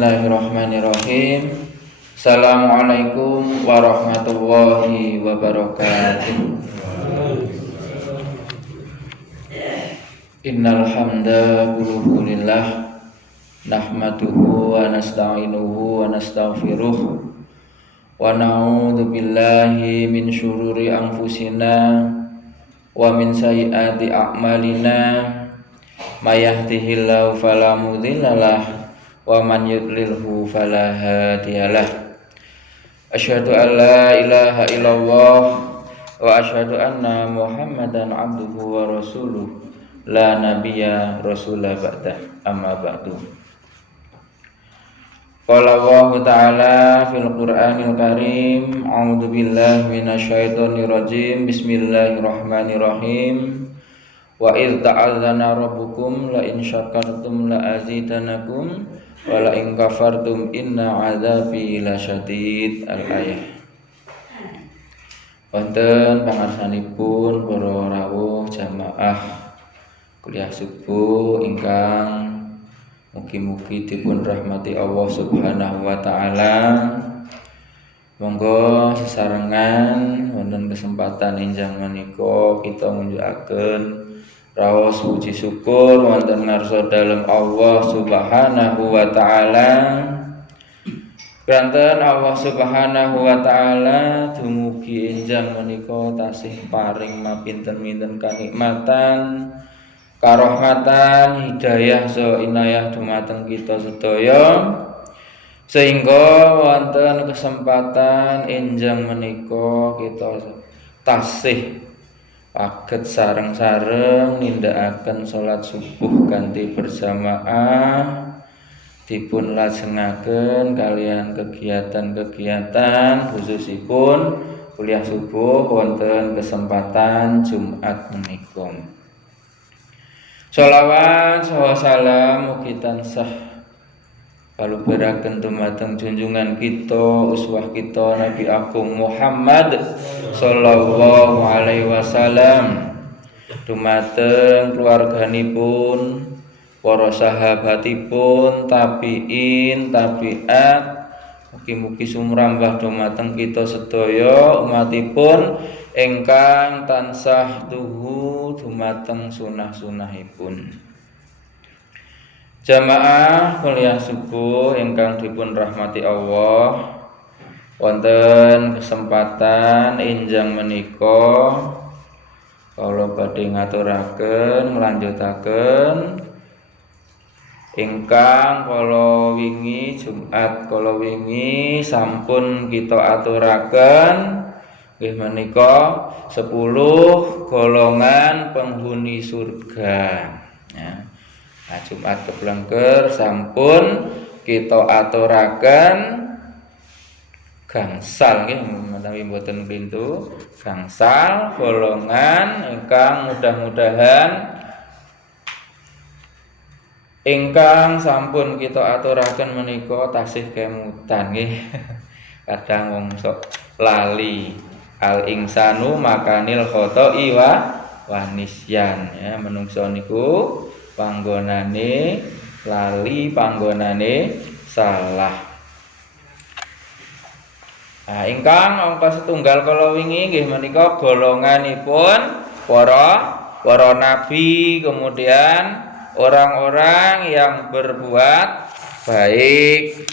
Bismillahirrahmanirrahim. Assalamualaikum warahmatullahi wabarakatuh. Innal hamda lillah nahmaduhu wa nasta'inuhu wa nastaghfiruh wa na'udzu billahi min syururi anfusina wa min sayyiati a'malina may yahdihillahu fala mudhillalah wa man yudlilhu fala hadiyalah. Asyhadu an la ilaha illallah wa asyhadu anna Muhammadan abduhu wa rasuluh la nabiyya rasulah ba'dah, amma ba'du. Qala Allah ta'ala fil Qur'anil Karim, a'udzu billahi minasyaitonir rajim. Bismillahirrahmanirrahim. Wa idz ta'adzana rabbukum la in syakartum la azidanakum wa la in kafartum inna 'adzabi lasyadid. Al-ayah. Wonten pangarsanipun para rawuh jamaah kuliah subuh ingkang mugi-mugi dipun rahmati Allah Subhanahu wa taala. Monggo sesarengan wonten kesempatan enjang menika kita ngunjukaken raos puji syukur wonten ngarsa dalem Allah Subhanahu wa taala. Kanten Allah Subhanahu wa taala dumugi enjang menika tasih paring mapinten-pinten kanikmatan, karahmatan, hidayah so inayah dumateng kita sedaya, sehingga wonten kesempatan enjang menika kita tasih paget sareng-sareng nindakaken salat subuh kanthi berjamaah, dipun lajengaken kalian kegiatan-kegiatan khususipun kuliah subuh wonten kesempatan Jumat menika. Sholawat saha salam mugi tansah kalubaraken dumateng junjungan kita, uswah kita Nabi Agung Muhammad sallallahu alaihi wasallam, dumateng keluarganipun, para sahabatipun, tabi'in, tabi'at, mugi-mugi sumrambah dumateng kita sedaya umatipun ingkang tansah tuhu dumateng sunah-sunahipun. Jamaah kuliah subuh ingkang dipun rahmati Allah, wonten kesempatan enjang menika kula badhe ngaturaken nglanjutaken ingkang kala wingi Jumat kala wingi sampun kita aturaken nggih menika 10 golongan penghuni surga ya. Nah, Jumat keblengker sampun kita aturaken gangsal nggih menawi mboten pintu gangsal golongan ingkang mudah-mudahan ingkang sampun kita aturaken menika tasih kemutan nggih. Kadang wong sok lali al insanu makanil khoto'i wa nisyan ya, menungso niku panggonane lali, panggonane salah. Nah, ingkang angka setunggal kala wingi nggih menika golonganipun para nabi, kemudian orang-orang yang berbuat baik.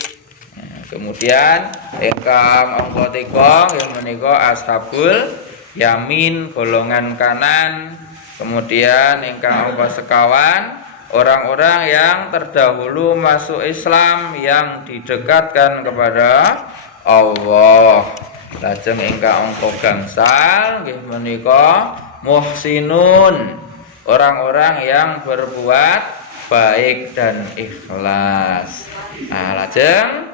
Kemudian ingkang angka 3 nggih menika ashabul yamin, golongan kanan. Kemudian ingkang angka sekawan orang-orang yang terdahulu masuk Islam, yang didekatkan kepada Allah. Lajeng ingkang angka gangsal nggih menika muhsinun, orang-orang yang berbuat baik dan ikhlas. Nah, lajeng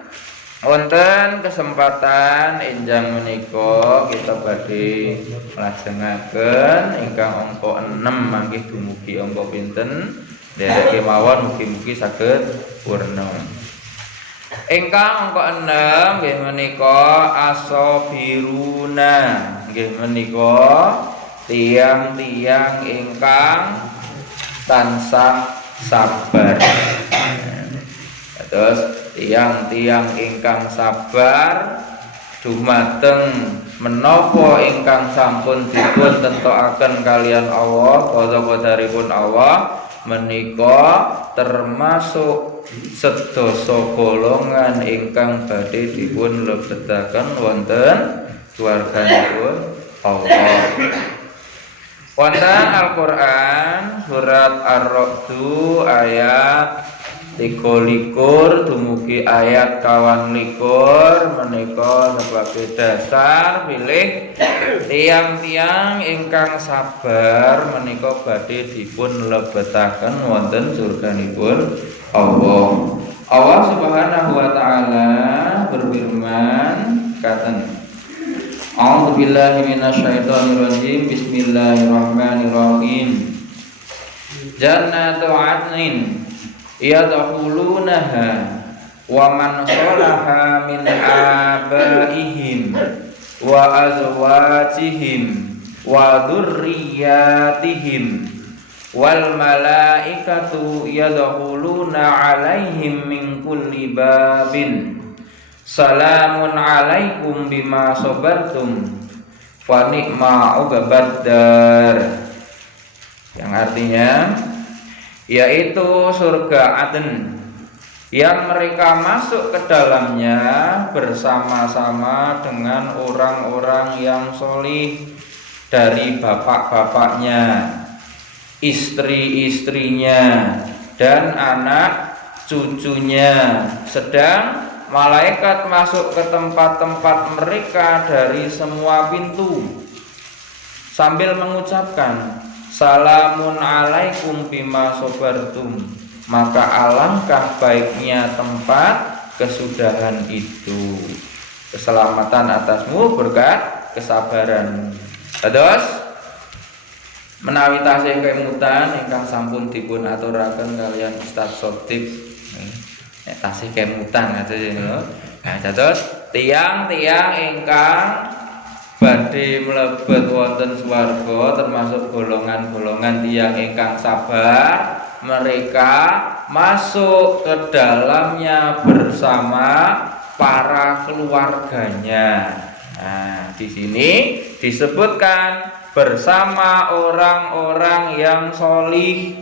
wonten kesempatan enjang menika kita badhe lajengaken ingkang angka 6 mangke dumugi angka pinten derek kemawon mugi-mugi saged purna. Ingkang angka 6 nggih menika asabiruna, nggih menika tiang-tiang ingkang tansah sabar. Terus tiang-tiang ingkang sabar dumateng menapa ingkang sampun dipun tentokaken kalian Allah, qadha-qadharipun Allah menika termasuk sedasa golongan ingkang badhe dipun lebetaken wonten swarganipun Allah. Wonten Al-Qur'an surat Ar-Ra'd ayat 23 dumugi ayat 24 menika sebagai dasar pilih tiang-tiang ingkang sabar menika badhe dipun lebetaken wonten surganipun Allah. Allah Subhanahu wa taala berfirman katen A'udzu billahi minasyaitonir rajim. Bismillahirrahmanirrahim. Jannatu 'adnin yadkhulunaha wa man shalaha min abaihim wa azwajihim wa dzurriyyatihim wal malaikatu yadkhuluna 'alaihim min kulli babin salamun 'alaikum bima sabartum fa ni'ma uqbad dar, yang artinya yaitu surga Aden yang mereka masuk ke dalamnya bersama-sama dengan orang-orang yang solih dari bapak-bapaknya, istri-istrinya, dan anak cucunya. Sedang malaikat masuk ke tempat-tempat mereka dari semua pintu sambil mengucapkan salamun alaikum bima sobartum, maka alangkah baiknya tempat kesudahan itu, keselamatan atasmu berkat kesabaran. Terus menawi tasih kemutan ingkang sampun dipun aturaken kalian Ustaz Sotib nek tasih kemutan ngaten niku. Nah, terus tiang-tiang ingkang badhe mlebet wonten swarga termasuk golongan-golongan tiyang ingkang sabar, mereka masuk ke dalamnya bersama para keluarganya. Nah, di sini disebutkan bersama orang-orang yang solih.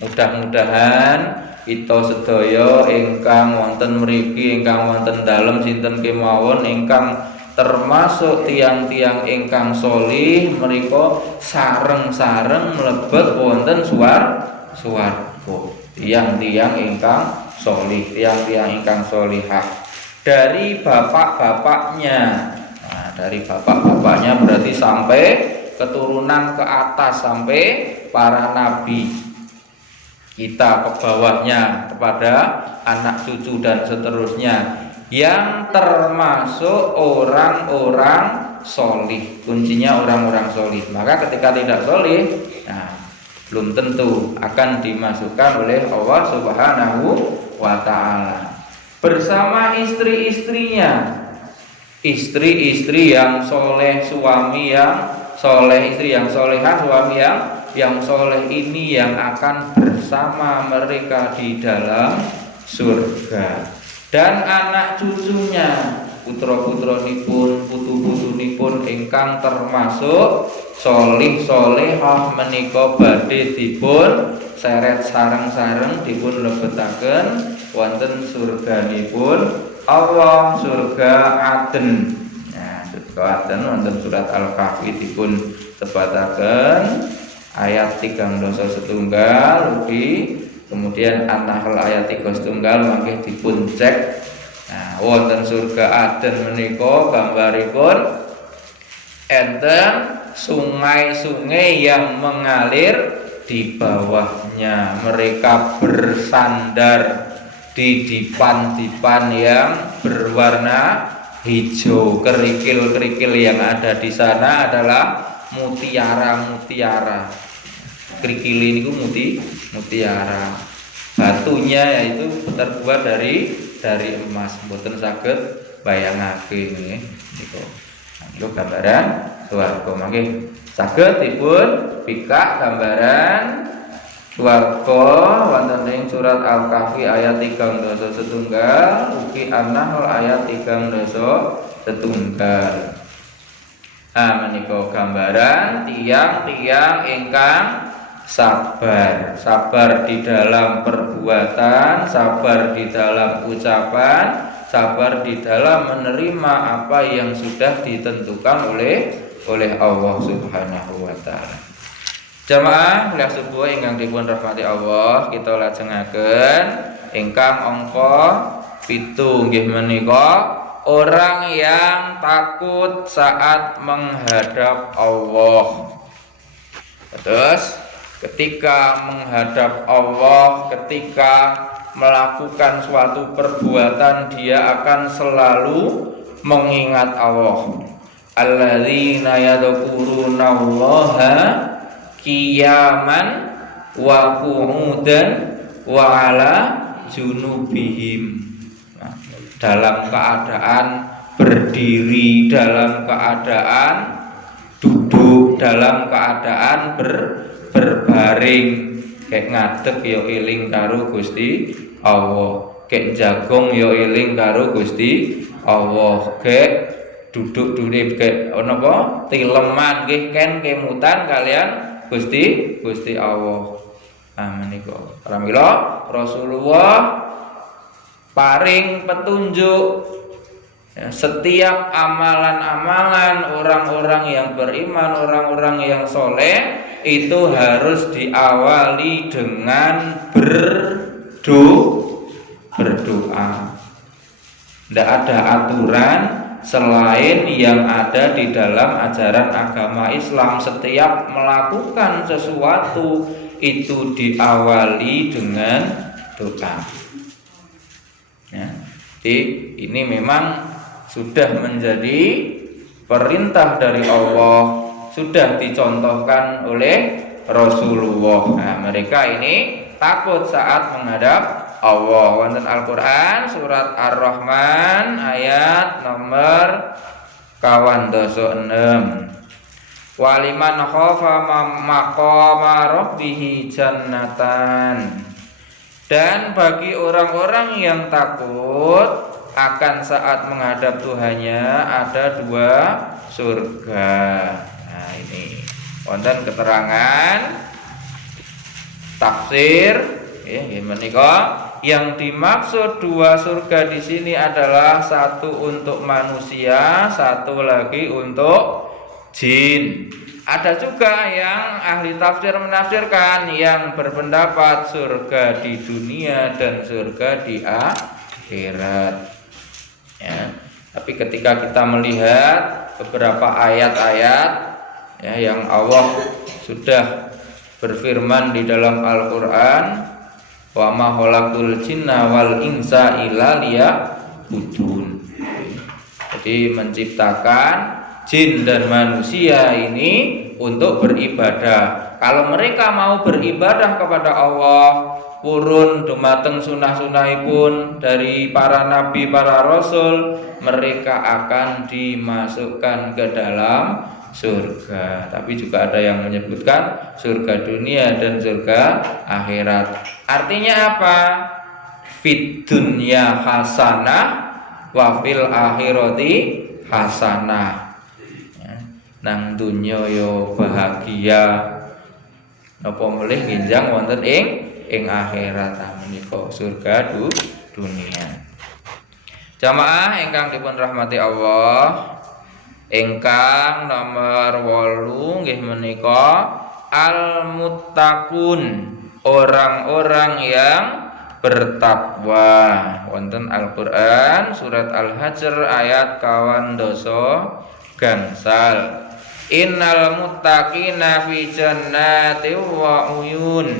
Mudah-mudahan kita sedaya ingkang wonten mriki, ingkang wonten dalem sinten kemawon ingkang termasuk tiang-tiang ingkang solih mereka sareng-sareng mlebet wonten swarga. Tiang-tiang ingkang solih, tiang-tiang ingkang solihah dari bapak-bapaknya. Nah, dari bapak-bapaknya berarti sampai keturunan ke atas sampai para nabi. Kita ke bawahnya kepada anak cucu dan seterusnya yang termasuk orang-orang solih. Kuncinya orang-orang solih. Maka ketika tidak solih, nah, belum tentu akan dimasukkan oleh Allah Subhanahu wa ta'ala bersama istri-istrinya. Istri-istri yang soleh, suami yang soleh, istri yang solehah, suami yang soleh ini yang akan bersama mereka di dalam surga. Dan anak cucunya, putra-putranipun, putu-putunipun ingkang termasuk solih solehah menika badhe dipun seret sareng-sareng dipun lebetaken wonten surganipun Allah, surga Aden. Nah, surga Aden wonten surat Al-Kahfi dipun sebataken ayat 3 setunggal ugi. Kemudian An-Nahl ayat 3 setunggal mangke dipun cek. Nah, wonten surga Aden menika gambaripun enten sungai-sungai yang mengalir di bawahnya. Mereka bersandar di dipan-dipan yang berwarna hijau. Kerikil-kerikil yang ada di sana adalah mutiara-mutiara. Kerikil ini mutiara. Batunya yaitu terbuat dari emas. Mboten saged bayangake nggih niku. Niku gambaran swarga. Mangke saged dipun pikak gambaran Warga wonten ing surat Al-Kahfi ayat 3 setunggal ugi An-Nahl ayat 3 setunggal. Menika gambaran tiang-tiang ingkang sabar di dalam perbuatan, sabar di dalam ucapan, sabar di dalam menerima apa yang sudah ditentukan oleh Allah Subhanahu wa taala. Jamaah kuliah subuh ingkang dipun rahmati Allah, kita lajengaken ingkang angka 7 nggih menika orang yang takut saat menghadap Allah. Terus ketika menghadap Allah, ketika melakukan suatu perbuatan, dia akan selalu mengingat Allah. Alladzina yadhkurunallaha qiyaman wa qu'udan wa ala junubihim. Dalam keadaan berdiri, dalam keadaan duduk, dalam keadaan berbaring, kayak ngadeg ya eling karo Gusti Allah, kayak jagong ya eling karo Gusti Allah, kayak duduk kayak napa tileman nggih ken kemutan kalian Gusti Allah. Menika pramila Rasulullah paring petunjuk setiap amalan-amalan orang-orang yang beriman, orang-orang yang soleh itu harus diawali dengan berdoa. Tidak ada aturan selain yang ada di dalam ajaran agama Islam. Setiap melakukan sesuatu itu diawali dengan doa. Ya, jadi ini memang sudah menjadi perintah dari Allah, sudah dicontohkan oleh Rasulullah. Mereka ini takut saat menghadap Allah. Wonten Al-Qur'an surat Ar-Rahman ayat nomor 26. Waliman khafa maqama rabbih jannatan. Dan bagi orang-orang yang takut akan saat menghadap Tuhannya ada 2 surga. Ini wonten keterangan tafsir menika yang dimaksud 2 surga di sini adalah satu untuk manusia, satu lagi untuk jin. Ada juga yang ahli tafsir menafsirkan yang berpendapat surga di dunia dan surga di akhirat. Ya, tapi ketika kita melihat beberapa ayat-ayat yang Allah sudah berfirman di dalam Al-Qur'an, wa ma khalaqul jinna wal insa illa liya'budun. Jadi menciptakan jin dan manusia ini untuk beribadah. Kalau mereka mau beribadah kepada Allah, purun dumateng sunah-sunahipun dari para nabi, para rasul, mereka akan dimasukkan ke dalam surga. Tapi juga ada yang menyebutkan surga dunia dan surga akhirat. Artinya apa? Fid dunya hasanah wa fil akhirati hasanah. Nang dunya yo bahagia, napa melih ginjang wonten ing akhirat menika surga dunia. Jamaah ingkang dipun rahmati Allah, ingkang nomor 8 nggih menika al-muttaqun, orang-orang yang bertakwa. Wonten Al-Qur'an surat Al-Hajr ayat 12 gangsal. Innal muttaqina fi jannati wa uyun.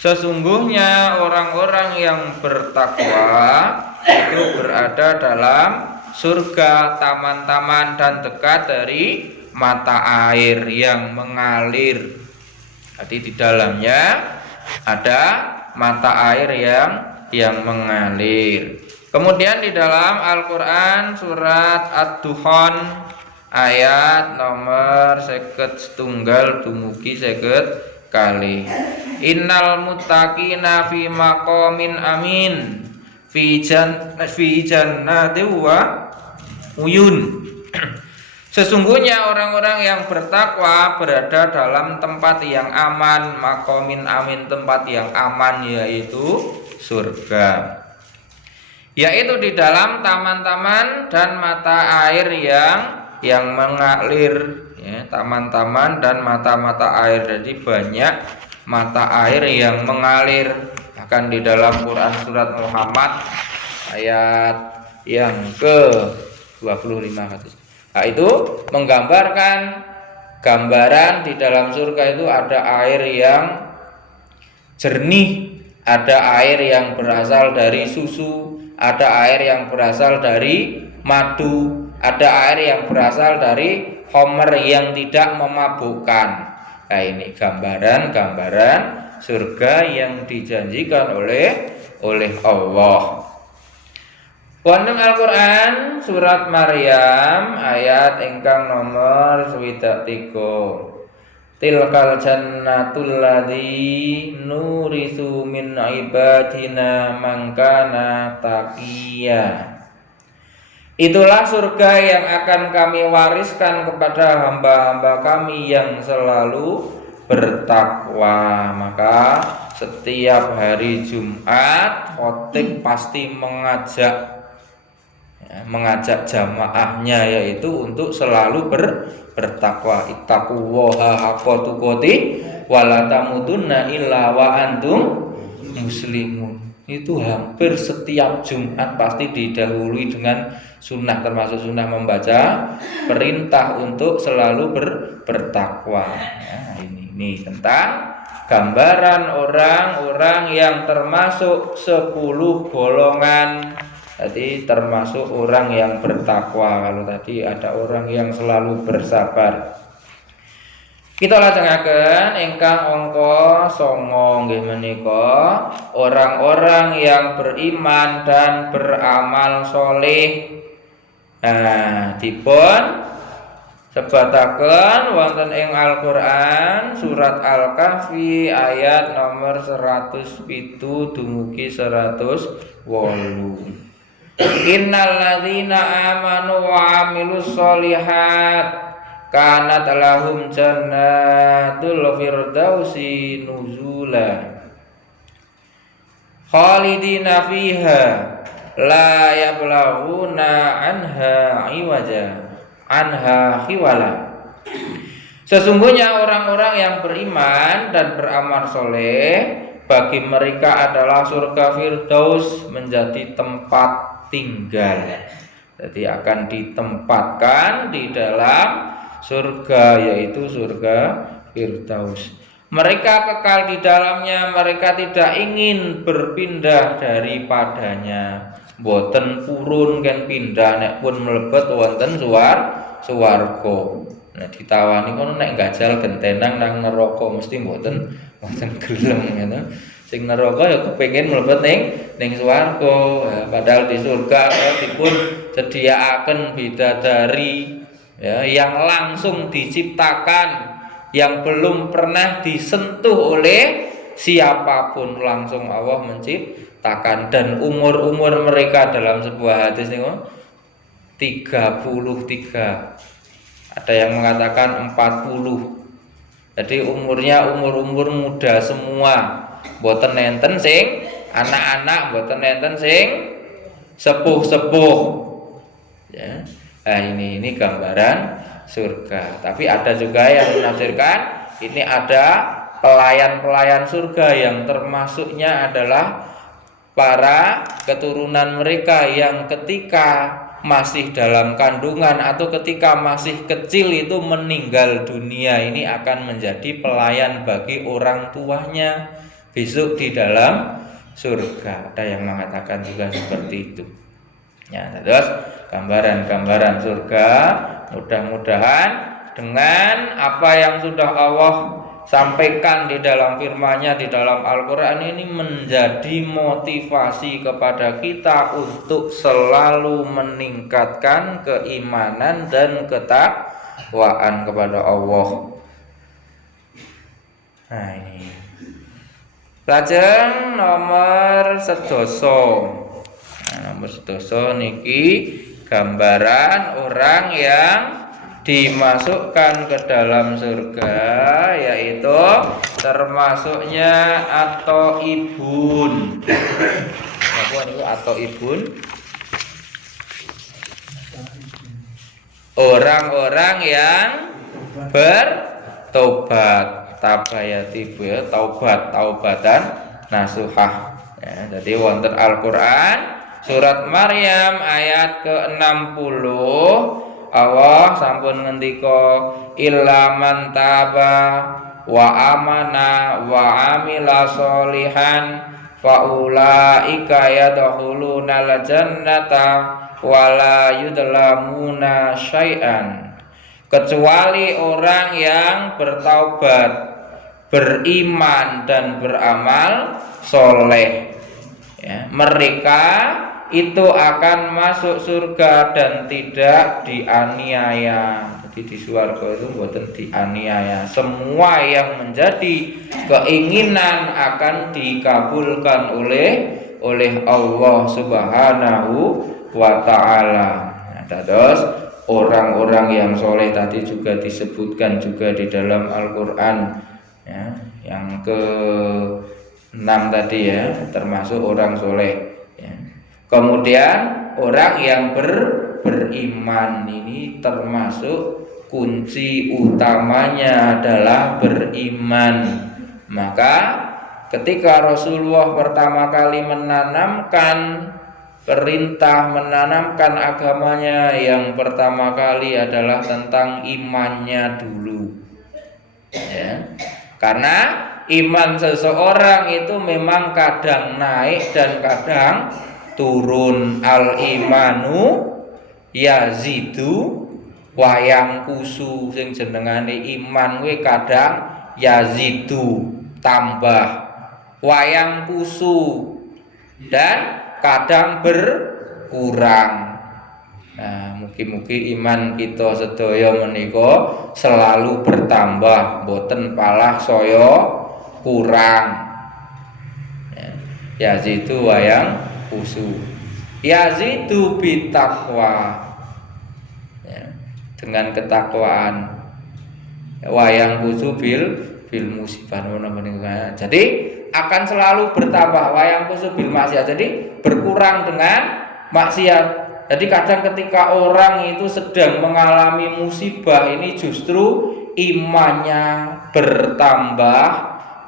Sesungguhnya orang-orang yang bertakwa itu berada dalam surga, taman-taman dan dekat dari mata air yang mengalir. Jadi di dalamnya ada mata air yang mengalir. Kemudian di dalam Al-Qur'an surat Ad-Dukhan ayat nomor 51 dumugi 50 kali. Innal muttaqina fi maqamin amin fi jannati wa uyun. Sesungguhnya orang-orang yang bertakwa berada dalam tempat yang aman, maqamin amin, tempat yang aman, yaitu surga. Yaitu di dalam taman-taman dan mata air yang mengalir, ya, taman-taman dan mata-mata air. Jadi banyak mata air yang mengalir. Bahkan di dalam Quran surat Muhammad ayat yang ke-25 hadis. Nah, itu menggambarkan gambaran di dalam surga itu ada air yang jernih, ada air yang berasal dari susu, ada air yang berasal dari madu, ada air yang berasal dari homer yang tidak memabukkan. Nah, ini gambaran-gambaran surga yang dijanjikan oleh Allah. Wonten Al-Qur'an surat Maryam ayat ingkang nomor 23. Tilkal jannatul ladzi nurisu min ibadina man kana taqiyya. Itulah surga yang akan kami wariskan kepada hamba-hamba kami yang selalu bertakwa. Maka setiap hari Jumat khotib pasti mengajak jamaahnya, yaitu untuk selalu bertakwa. Ittaqullaha haqqa tuqatih wa la tamutunna illa wa antum muslimun. Itu hampir setiap Jumat pasti didahului dengan sunnah, termasuk sunnah membaca perintah untuk selalu bertakwa. Nah, ini tentang gambaran orang-orang yang termasuk 10 golongan. Tadi termasuk orang yang bertakwa. Kalau tadi ada orang yang selalu bersabar. Kita lajengaken ingkang angka 9 nggih menika orang-orang yang beriman dan beramal soleh. Nah, dipun sebataken wonten ing Al-Qur'an surat Al-Kahfi ayat nomor 107 dumugi 108. Innal ladzina amanu wa amilus sholihat kanat lahum jannatul firdausi nuzula khalidina fiha la yablaghuna anha khiwala. Sesungguhnya orang-orang yang beriman dan beramal soleh, bagi mereka adalah surga Firdaus menjadi tempat tinggal. Jadi akan ditempatkan di dalam surga, yaitu surga Firdaus. Mereka kekal di dalamnya, mereka tidak ingin berpindah daripadanya. Boten purun kan pindah, nek pun mlebet wonten swarga. Nah, ditawani kono nek gajal gentenang nang neraka mesti mboten gelem ngono. Sing neraka ya kepengin mlebet ning swarga. Padahal di surga dipun sediaaken bidadari, ya, yang langsung diciptakan, yang belum pernah disentuh oleh siapapun, langsung Allah menciptakan. Dan umur mereka dalam sebuah hadis niku 33. Ada yang mengatakan 40. Jadi umurnya umur muda semua. Mboten nenten sing anak-anak, mboten nenten sing sepuh-sepuh. Ya. Nah, ini gambaran surga. Tapi ada juga yang menafsirkan ini ada pelayan-pelayan surga yang termasuknya adalah para keturunan mereka yang ketika masih dalam kandungan atau ketika masih kecil itu meninggal dunia, ini akan menjadi pelayan bagi orang tuanya besok di dalam surga. Ada yang mengatakan juga seperti itu. Ya, terus gambaran-gambaran surga, mudah-mudahan dengan apa yang sudah Allah sampaikan di dalam firman-Nya di dalam Al-Qur'an ini menjadi motivasi kepada kita untuk selalu meningkatkan keimanan dan ketakwaan kepada Allah. Nah, ini Lajeng nomor sedasa. Nomor sedasa niki gambaran orang yang dimasukkan ke dalam surga, yaitu termasuknya atau ibun. Apa niku atau ibun? Orang-orang yang bertobat. Tabayati ya, taubatan nasuhah. Ya, jadi wonten Al-Qur'an surat Maryam ayat ke-60 Allah sampun ngendika illa man taba wa amana wa amila sholihan fa ulaika yadkhuluna al-jannata wala yudlamuna syai'an. Kecuali orang yang bertaubat, beriman dan beramal soleh, ya, mereka itu akan masuk surga dan tidak dianiaya. Jadi di surga itu bukan dianiaya. Semua yang menjadi keinginan akan dikabulkan oleh Allah Subhanahu wa ta'ala. Nah, terus orang-orang yang soleh tadi juga disebutkan juga di dalam Al-Quran, ya, yang ke-6 tadi ya, termasuk orang soleh, ya. Kemudian orang yang beriman ini termasuk kunci utamanya adalah beriman. Maka ketika Rasulullah pertama kali menanamkan agamanya, yang pertama kali adalah tentang imannya dulu, ya. Karena iman seseorang itu memang kadang naik dan kadang turun. Al imanu yazidu wayang kusu, sing jenengane iman kuwi kadang yazidu tambah, wayang kusu dan kadang berkurang. Nah, mugi-mugi iman kita sedaya menika selalu bertambah, boten palah saya kurang. Yazidu wayang kusu. Yazidu bitaqwa, ya, dengan ketakwaan. Wayang kusu bil musibah. Jadi akan selalu bertambah, wayang kusu bil maksiat. Jadi berkurang dengan maksiat. Jadi kadang ketika orang itu sedang mengalami musibah ini justru imannya bertambah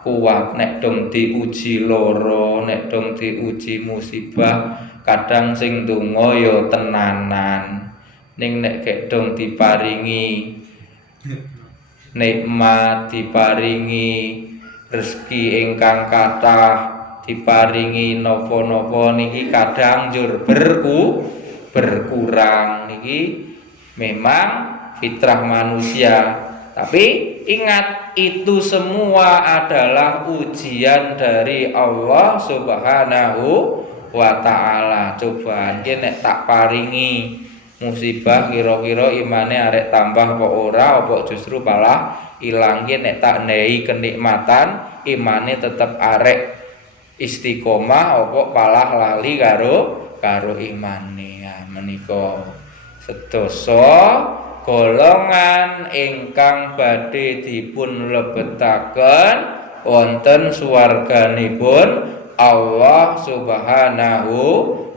kuat. Nek dong diuji loro, nek dong diuji musibah, kadang sing donga ya tenanan. Ning nek gek dong diparingi nikmat, diparingi rezeki ingkang kathah, diparingi napa-napa niki kadang njur berkurang. Niki memang fitrah manusia. Tapi ingat, itu semua adalah ujian dari Allah Subhanahu wa ta'ala. Coba nek tak paringi musibah, kira-kira imane arek tambah apa ora, apa justru malah ilang. Nek tak nehi kenikmatan, imane tetep arek istiqomah apa malah lali karo imane. Ya, menika sedasa golongan ingkang badhe dipun lebetaken wonten swarganipun Allah Subhanahu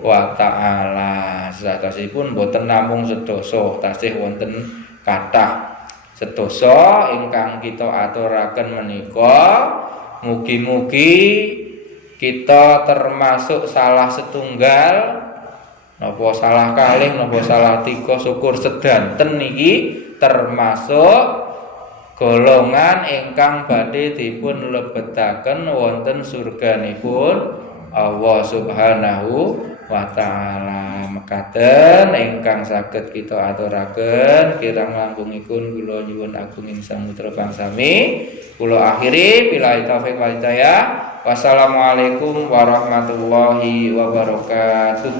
wa ta'ala. Sedasipun boten namung sedasa, tasih wonten kathah sedasa ingkang kita aturaken menika. Mugi-mugi kita termasuk salah setunggal, napa salah kalih, napa salah tiga, syukur sedanten niki termasuk golongan ingkang badhe dipun lebetaken wonten surganipun Allah Subhanahu wa ta'ala. Mekaten ingkang saged kita aturaken, kirang langkungipun kula nyuwun agunging samutra pangsami. Kula akhiri billahi taufik wal hidayah. Wassalamualaikum warahmatullahi wabarakatuh.